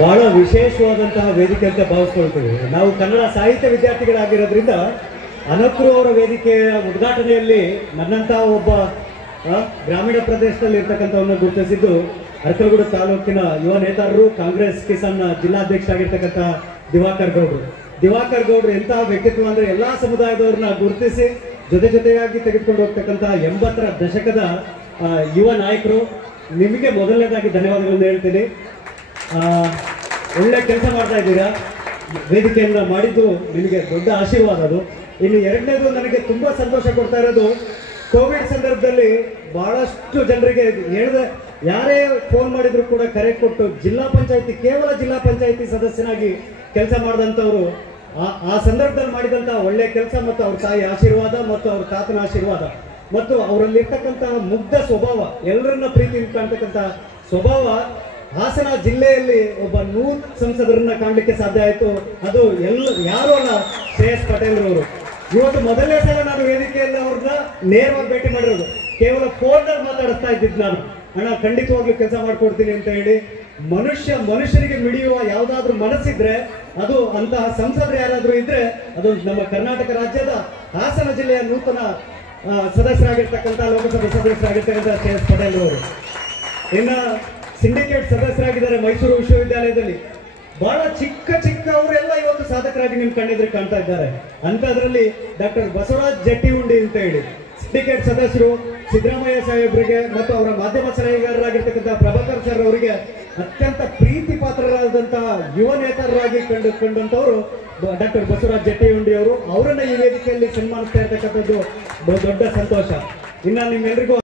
ಬಹಳ ವಿಶೇಷವಾದಂತಹ ವೇದಿಕೆ ಅಂತ ಭಾವಿಸ್ಕೊಳ್ತೀವಿ. ನಾವು ಕನ್ನಡ ಸಾಹಿತ್ಯ ವಿದ್ಯಾರ್ಥಿಗಳಾಗಿರೋದ್ರಿಂದ ಅನಕ್ರು ಅವರ ವೇದಿಕೆಯ ಉದ್ಘಾಟನೆಯಲ್ಲಿ ನನ್ನಂತಹ ಒಬ್ಬ ಗ್ರಾಮೀಣ ಪ್ರದೇಶದಲ್ಲಿ ಇರ್ತಕ್ಕಂಥವನ್ನ ಗುರುತಿಸಿದ್ದು ಅರಕಲಗೂಡು ತಾಲೂಕಿನ ಯುವ ನೇತಾರರು, ಕಾಂಗ್ರೆಸ್ ಕಿಸಾನ್ ಜಿಲ್ಲಾಧ್ಯಕ್ಷರಾಗಿರ್ತಕ್ಕಂಥ ದಿವಾಕರ್ ಗೌಡ್ರು ಎಂತಹ ವ್ಯಕ್ತಿತ್ವ ಅಂದ್ರೆ ಎಲ್ಲಾ ಸಮುದಾಯದವ್ರನ್ನ ಗುರುತಿಸಿ ಜೊತೆಯಾಗಿ ತೆಗೆದುಕೊಂಡು ಹೋಗ್ತಕ್ಕಂಥ 80ರ ದಶಕದ ಯುವ ನಾಯಕರು. ನಿಮಗೆ ಮೊದಲನೇದಾಗಿ ಧನ್ಯವಾದಗಳನ್ನು ಹೇಳ್ತೀನಿ. ಒಳ್ಳೆ ಕೆಲಸ ಮಾಡ್ತಾ ಇದ್ದೀರಾ. ವೇದಿಕೆಯನ್ನು ಮಾಡಿದ್ದು ನಿಮಗೆ ದೊಡ್ಡ ಆಶೀರ್ವಾದ ಅದು. ಇನ್ನು ಎರಡನೇದು, ನನಗೆ ತುಂಬಾ ಸಂತೋಷ ಕೊಡ್ತಾ ಇರೋದು, ಕೋವಿಡ್ ಸಂದರ್ಭದಲ್ಲಿ ಬಹಳಷ್ಟು ಜನರಿಗೆ ಹೇಳಿದೆ, ಯಾರೇ ಫೋನ್ ಮಾಡಿದ್ರು ಕೂಡ ಕರೆ ಕೊಟ್ಟು ಕೇವಲ ಜಿಲ್ಲಾ ಪಂಚಾಯತಿ ಸದಸ್ಯನಾಗಿ ಕೆಲಸ ಮಾಡಿದಂಥವ್ರು ಆ ಸಂದರ್ಭದಲ್ಲಿ ಮಾಡಿದಂತಹ ಒಳ್ಳೆ ಕೆಲಸ ಮತ್ತು ಅವ್ರ ತಾಯಿ ಆಶೀರ್ವಾದ ಮತ್ತು ಅವ್ರ ತಾತನ ಆಶೀರ್ವಾದ ಮತ್ತು ಅವರಲ್ಲಿರ್ತಕ್ಕಂತಹ ಮುಗ್ಧ ಸ್ವಭಾವ, ಎಲ್ಲರನ್ನ ಪ್ರೀತಿಯಿಂದ ಕಾಣ್ತಕ್ಕಂಥ ಸ್ವಭಾವ ಹಾಸನ ಜಿಲ್ಲೆಯಲ್ಲಿ ಒಬ್ಬ ಸಂಸದರನ್ನ ಕಾಣಲಿಕ್ಕೆ ಸಾಧ್ಯ ಆಯಿತು. ಅದು ಯಾರು ಅಲ್ಲ, ಶ್ರೇಯಸ್ ಪಟೇಲ್ ಅವರು. ಇವತ್ತು ಮೊದಲನೇ ಸಲ ನಾನು ವೇದಿಕೆಯಲ್ಲಿ ಅವ್ರನ್ನ ನೇರವಾಗಿ ಭೇಟಿ ಮಾಡಿರೋದು. ಕೇವಲ ಫೋನ್ನಲ್ಲಿ ಮಾತಾಡಿಸ್ತಾ ಇದ್ದಿದ್ದು ನಾನು, ಅಣ್ಣ ಖಂಡಿತವಾಗ್ಲೂ ಕೆಲಸ ಮಾಡ್ಕೊಡ್ತೀನಿ ಅಂತ ಹೇಳಿ. ಮನುಷ್ಯನಿಗೆ ಮಿಡಿಯುವ ಯಾವುದಾದ್ರೂ ಮನಸ್ಸಿದ್ರೆ ಅದು ಅಂತಹ ಸಂಸದರು ಯಾರಾದ್ರೂ ಇದ್ರೆ ಅದು ನಮ್ಮ ಕರ್ನಾಟಕ ರಾಜ್ಯದ ಹಾಸನ ಜಿಲ್ಲೆಯ ನೂತನ ಸದಸ್ಯರಾಗಿರ್ತಕ್ಕಂಥ ಲೋಕಸಭೆ ಸದಸ್ಯರಾಗಿರ್ತಕ್ಕಂಥ ಶ್ರೇಯಸ್ ಪಟೇಲ್ ಅವರು. ಇನ್ನ ಸಿಂಡಿಕೇಟ್ ಸದಸ್ಯರಾಗಿದ್ದಾರೆ ಮೈಸೂರು ವಿಶ್ವವಿದ್ಯಾಲಯದಲ್ಲಿ. ಬಹಳ ಚಿಕ್ಕವರೆಲ್ಲ ಇವತ್ತು ಸಾಧಕರಾಗಿ ನಿಮ್ ಕಣ್ಣೆದುರು ಕಾಣ್ತಾ ಇದ್ದಾರೆ. ಅಂತದ್ರಲ್ಲಿ ಡಾಕ್ಟರ್ ಬಸವರಾಜ್ ಜಟ್ಟಿಹುಂಡಿ ಅಂತ ಹೇಳಿ ಸಿಂಡಿಕೇಟ್ ಸದಸ್ಯರು, ಸಿದ್ದರಾಮಯ್ಯ ಸಾಹೇಬರಿಗೆ ಮತ್ತು ಅವರ ಮಾಧ್ಯಮ ಸಲಹೆಗಾರರಾಗಿರ್ತಕ್ಕಂಥ ಪ್ರಭಾಕರ್ ಸರ್ ಅವರಿಗೆ ಅತ್ಯಂತ ಪ್ರೀತಿ ಪಾತ್ರರಾದಂತಹ ಯುವ ನೇತಾರರಾಗಿ ಕಂಡಂತವರು ಡಾಕ್ಟರ್ ಬಸವರಾಜ್ ಜಟ್ಟಿಹುಂಡಿ ಅವರು. ಅವರನ್ನ ಈ ವೇದಿಕೆಯಲ್ಲಿ ಸನ್ಮಾನಿಸ್ತಾ ಇರ್ತಕ್ಕಂಥದ್ದು ದೊಡ್ಡ ಸಂತೋಷ. ಇನ್ನ ನಿಮ್ಮೆಲ್ಲರಿಗೂ